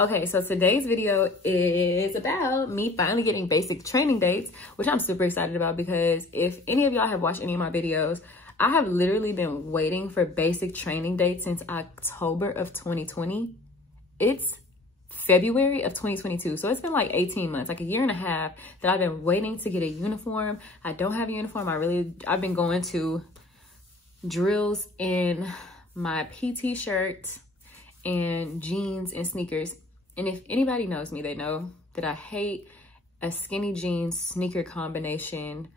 Okay, so today's video is about me finally getting basic training dates, which I'm super excited about because if any of y'all have watched any of my videos, I have literally been waiting for basic training dates since October of 2020. It's February of 2022. So it's been like 18 months, like a year and a half that I've been waiting to get a uniform. I don't have a uniform. I've been going to drills in my PT shirt and jeans and sneakers. And if anybody knows me, they know that I hate a skinny jeans sneaker combination.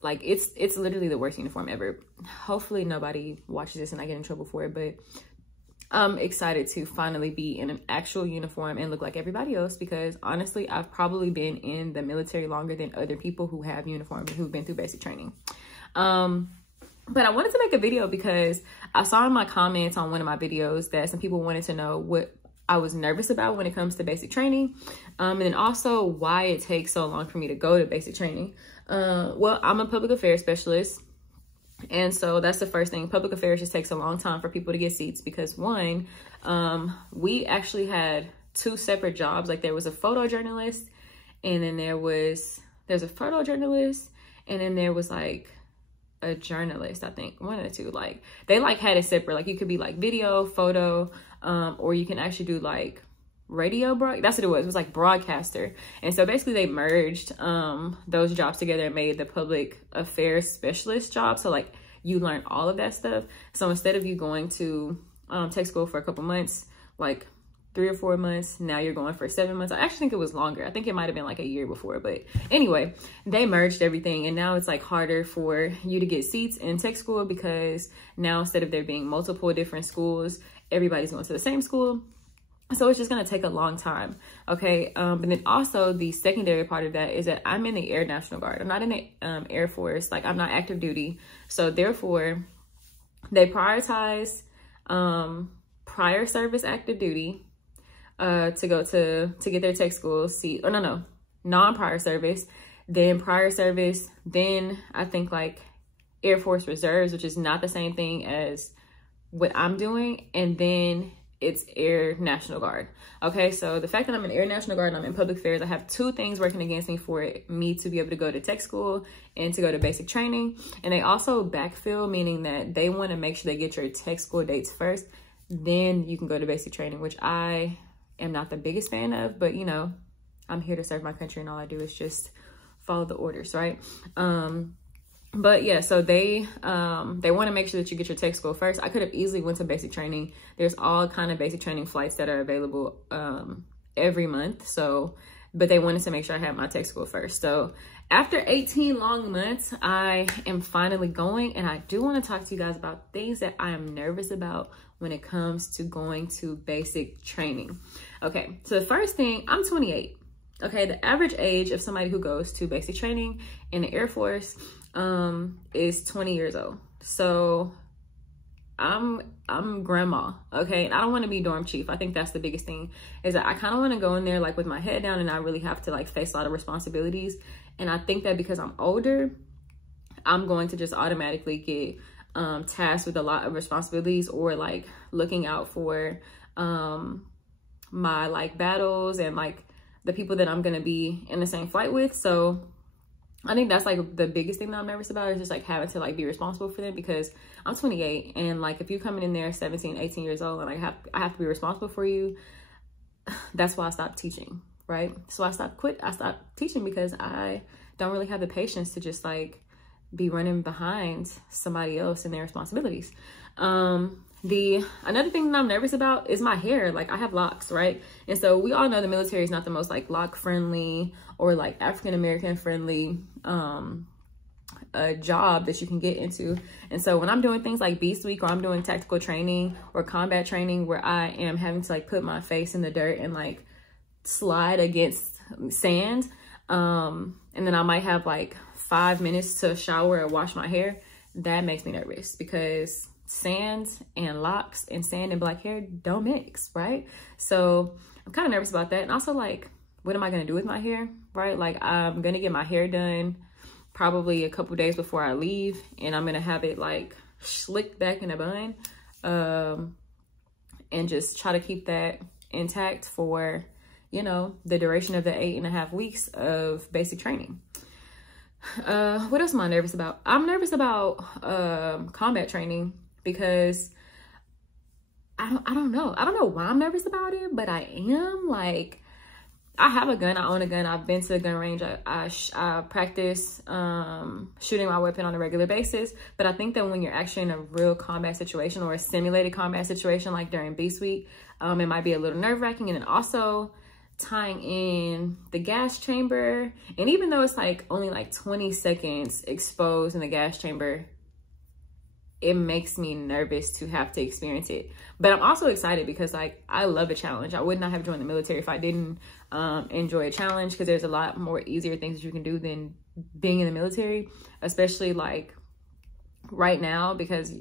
Like it's literally the worst uniform ever. Hopefully nobody watches this and I get in trouble for it, but I'm excited to finally be in an actual uniform and look like everybody else because honestly, I've probably been in the military longer than other people who have uniforms and who've been through basic training. But I wanted to make a video because I saw in my comments on one of my videos that some people wanted to know what I was nervous about when it comes to basic training. And then also why it takes so long for me to go to basic training. Well, I'm a public affairs specialist. And so that's the first thing. Public affairs just takes a long time for people to get seats because one, we actually had two separate jobs. Like there was a photojournalist and then there's a photojournalist and then there was like a journalist, I think, one of the two. Like they like had it separate. Like you could be like video, photo, or you can actually do like radio that's what it was. It was like broadcaster. And so basically they merged those jobs together and made the public affairs specialist job. So like you learn all of that stuff. So instead of you going to tech school for a couple months, like 3 or 4 months, now you're going for 7 months. I actually think it was longer. I think it might have been like a year before, but anyway, they merged everything and now it's like harder for you to get seats in tech school because now instead of there being multiple different schools, everybody's going to the same school. So it's just going to take a long time. Okay. But then also the secondary part of that is that I'm in the Air National Guard. I'm not in the Air Force. Like I'm not active duty. So therefore they prioritize prior service active duty to get their tech school seat. Oh, no, non-prior service, then prior service, then I think like Air Force Reserves, which is not the same thing as what I'm doing. And then it's Air National Guard. Okay, so the fact that I'm in Air National Guard and I'm in public affairs, I have two things working against me for me to be able to go to tech school and to go to basic training. And they also backfill, meaning that they want to make sure they get your tech school dates first, then you can go to basic training, which I am not the biggest fan of, but you know, I'm here to serve my country and all I do is just follow the orders, right? But yeah, so they want to make sure that you get your tech school first. I could have easily went to basic training. There's all kind of basic training flights that are available every month. So, but they wanted to make sure I had my tech school first. So after 18 long months, I am finally going, and I do want to talk to you guys about things that I am nervous about when it comes to going to basic training. Okay, so the first thing, I'm 28. Okay, the average age of somebody who goes to basic training in the Air Force is 20 years old. So I'm grandma, okay? And I don't want to be dorm chief. I think that's the biggest thing is that I kind of want to go in there like with my head down and I really have to like face a lot of responsibilities. And I think that because I'm older, I'm going to just automatically get tasked with a lot of responsibilities or like looking out for my like battles and like the people that I'm going to be in the same flight with. So I think that's like the biggest thing that I'm nervous about is just like having to like be responsible for them because I'm 28 and like if you're coming in there 17, 18 years old and I have to be responsible for you, that's why I stopped teaching, right? So I stopped teaching because I don't really have the patience to just like be running behind somebody else and their responsibilities. Another thing that I'm nervous about is my hair. Like I have locks, right? And so we all know the military is not the most like lock friendly or like African-American friendly job that you can get into. And so when I'm doing things like Beast Week or I'm doing tactical training or combat training where I am having to like put my face in the dirt and like slide against sand, and then I might have like 5 minutes to shower or wash my hair, that makes me nervous because sand and locks and sand and black hair don't mix, right? So I'm kind of nervous about that. And also like, what am I going to do with my hair, right? Like I'm going to get my hair done probably a couple days before I leave and I'm going to have it like slicked back in a bun and just try to keep that intact for, you know, the duration of the 8.5 weeks of basic training. What else am I nervous about? I'm nervous about combat training because I don't know why I'm nervous about it, but I am. Like, I have a gun, I own a gun, I've been to the gun range, I practice shooting my weapon on a regular basis. But I think that when you're actually in a real combat situation or a simulated combat situation, like during Beast Week, it might be a little nerve-wracking. And then also tying in the gas chamber, and even though it's like only like 20 seconds exposed in the gas chamber, it makes me nervous to have to experience it. But I'm also excited because, like, I love a challenge. I would not have joined the military if I didn't enjoy a challenge, because there's a lot more easier things that you can do than being in the military, especially like right now, because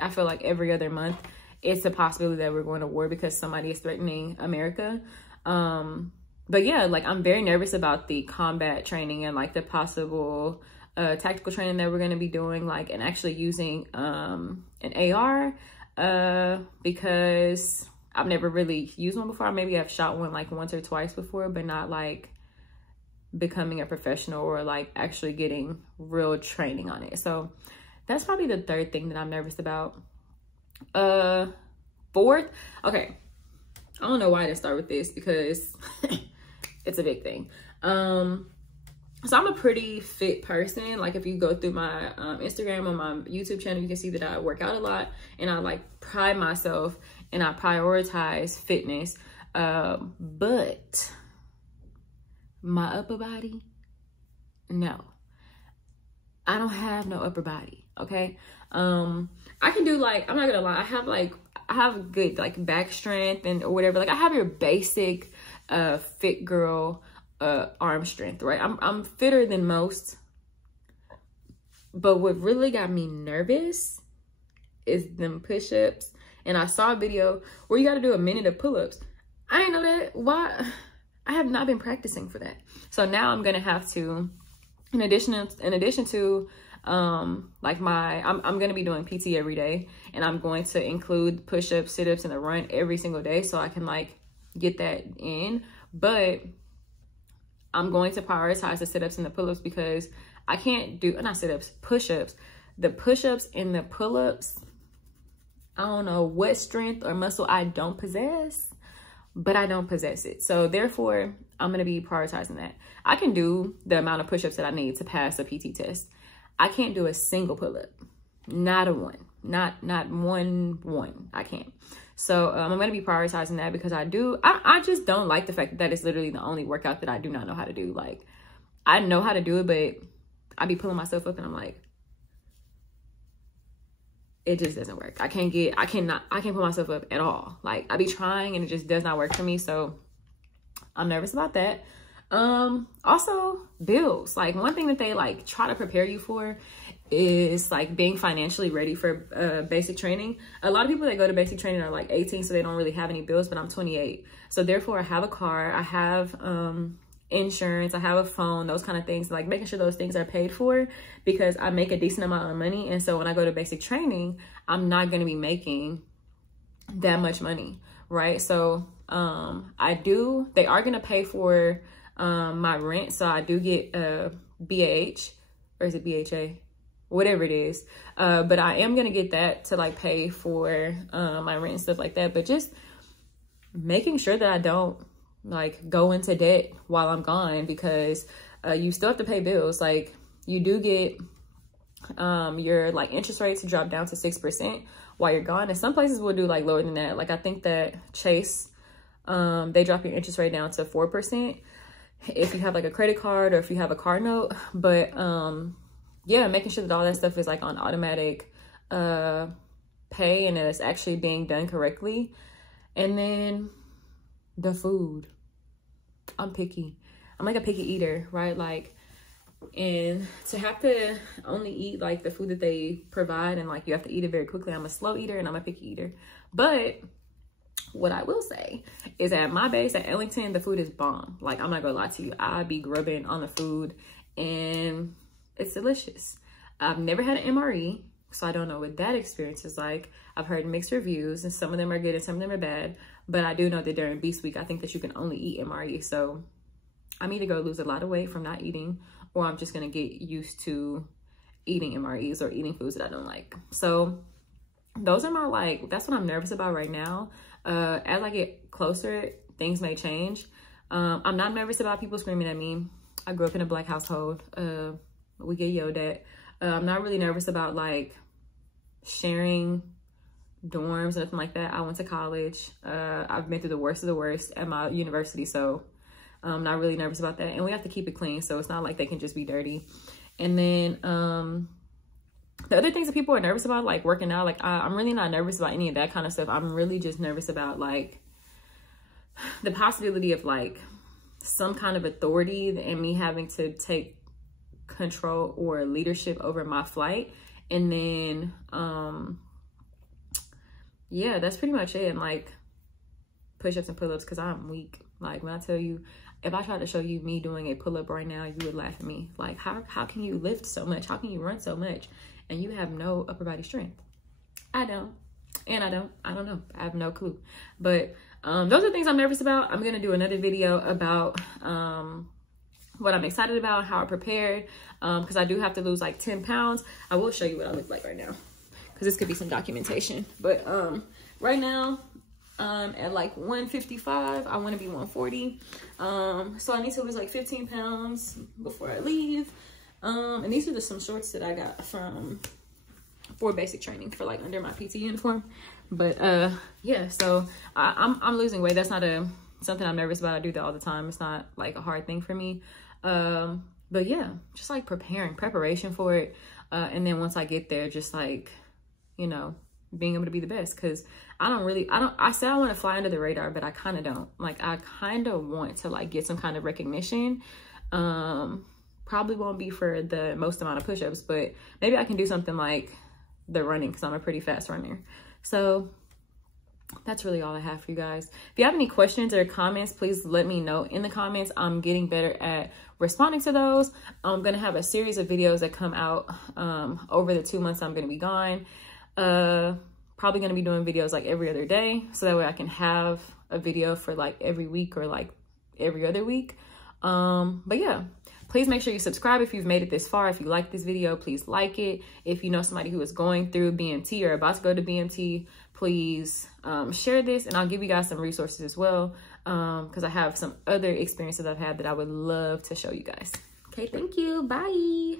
I feel like every other month it's a possibility that we're going to war because somebody is threatening America. But yeah, like, I'm very nervous about the combat training and like the possible tactical training that we're going to be doing, like, and actually using an AR, because I've never really used one before. Maybe I've shot one like once or twice before, but not like becoming a professional or like actually getting real training on it. So that's probably the third thing that I'm nervous about. Fourth, okay, I don't know why to start with this because it's a big thing. So I'm a pretty fit person. Like, if you go through my Instagram or my YouTube channel, you can see that I work out a lot and I like pride myself and I prioritize fitness. But my upper body, no, I don't have no upper body. Okay. I can do, like, I'm not gonna lie, I have good like back strength and or whatever. Like, I have your basic fit girl arm strength, right? I'm fitter than most, but what really got me nervous is them push-ups. And I saw a video where you got to do a minute of pull-ups. I didn't know that. Why? I have not been practicing for that. So now I'm gonna have to, in addition to like I'm gonna be doing PT every day, and I'm going to include push-ups, sit-ups, and a run every single day so I can like get that in. But I'm going to prioritize the sit-ups and the pull-ups because I can't do, not sit-ups, push-ups. The push-ups and the pull-ups, I don't know what strength or muscle I don't possess, but I don't possess it. So therefore, I'm going to be prioritizing that. I can do the amount of push-ups that I need to pass a PT test. I can't do a single pull-up, not a one, not one, I can't. So I'm going to be prioritizing that because I just don't like the fact that it's literally the only workout that I do not know how to do. Like, I know how to do it, but I be pulling myself up and I'm like, it just doesn't work. I can't pull myself up at all. Like, I be trying and it just does not work for me. So I'm nervous about that. Also bills. Like, one thing that they like try to prepare you for is like being financially ready for basic training. A lot of people that go to basic training are like 18, so they don't really have any bills, but I'm 28. So therefore I have a car, I have insurance, I have a phone, those kind of things, like making sure those things are paid for because I make a decent amount of money. And so when I go to basic training, I'm not going to be making that much money, right? So they are going to pay for my rent. So I do get BAH, or is it BHA? Whatever it is. But I am going to get that to like pay for my rent and stuff like that. But just making sure that I don't like go into debt while I'm gone, because you still have to pay bills. Like, you do get your like interest rates drop down to 6% while you're gone. And some places will do like lower than that. Like, I think that Chase, they drop your interest rate down to 4% if you have like a credit card or if you have a car note. But yeah, making sure that all that stuff is like on automatic pay and that it's actually being done correctly. And then the food. I'm picky. I'm like a picky eater, right? Like, and to have to only eat like the food that they provide and like you have to eat it very quickly. I'm a slow eater and I'm a picky eater. But what I will say is at my base at Ellington, the food is bomb. Like, I'm not gonna lie to you. I be grubbing on the food and it's delicious. I've never had an MRE, so I don't know what that experience is like. I've heard mixed reviews and some of them are good and some of them are bad. But I do know that during Beast Week, I think that you can only eat MRE. So I'm either going to lose a lot of weight from not eating, or I'm just going to get used to eating MREs or eating foods that I don't like. So those are my, like, that's what I'm nervous about right now. As I get closer, things may change. I'm not nervous about people screaming at me. I grew up in a Black household. We get yelled at. I'm not really nervous about like sharing dorms, nothing like that. I went to college. I've been through the worst of the worst at my university, so I'm not really nervous about that. And we have to keep it clean, so it's not like they can just be dirty. And then the other things that people are nervous about, like working out, like I'm really not nervous about any of that kind of stuff. I'm really just nervous about like the possibility of like some kind of authority and me having to take control or leadership over my flight. And then yeah, that's pretty much it. And like push-ups and pull-ups, because I'm weak. Like when I tell you, if I tried to show you me doing a pull-up right now, you would laugh at me. Like how can you lift so much? How can you run so much and you have no upper body strength? I don't. And I don't know. I have no clue. But those are things I'm nervous about. I'm gonna do another video about what I'm excited about, how I prepared, because I do have to lose like 10 pounds. I will show you what I look like right now, because this could be some documentation. But right now at like 155. I want to be 140. So I need to lose like 15 pounds before I leave. And these are just some shorts that I got from for basic training for like under my PT uniform. But yeah, so I'm losing weight. That's not something I'm nervous about. I do that all the time. It's not like a hard thing for me. But yeah, just like preparation for it. And then once I get there, just like, you know, being able to be the best. Because I said I want to fly under the radar, but I kind of don't. Like, I kind of want to like get some kind of recognition. Probably won't be for the most amount of push-ups, but maybe I can do something like the running, because I'm a pretty fast runner. So that's really all I have for you guys. If you have any questions or comments, please let me know in the comments. I'm getting better at responding to those. I'm going to have a series of videos that come out over the 2 months I'm going to be gone. Probably going to be doing videos like every other day, so that way I can have a video for like every week or like every other week. But yeah, please make sure you subscribe if you've made it this far. If you like this video, please like it. If you know somebody who is going through BMT or about to go to BMT, please share this, and I'll give you guys some resources as well, because I have some other experiences I've had that I would love to show you guys. Okay, thank you. Bye.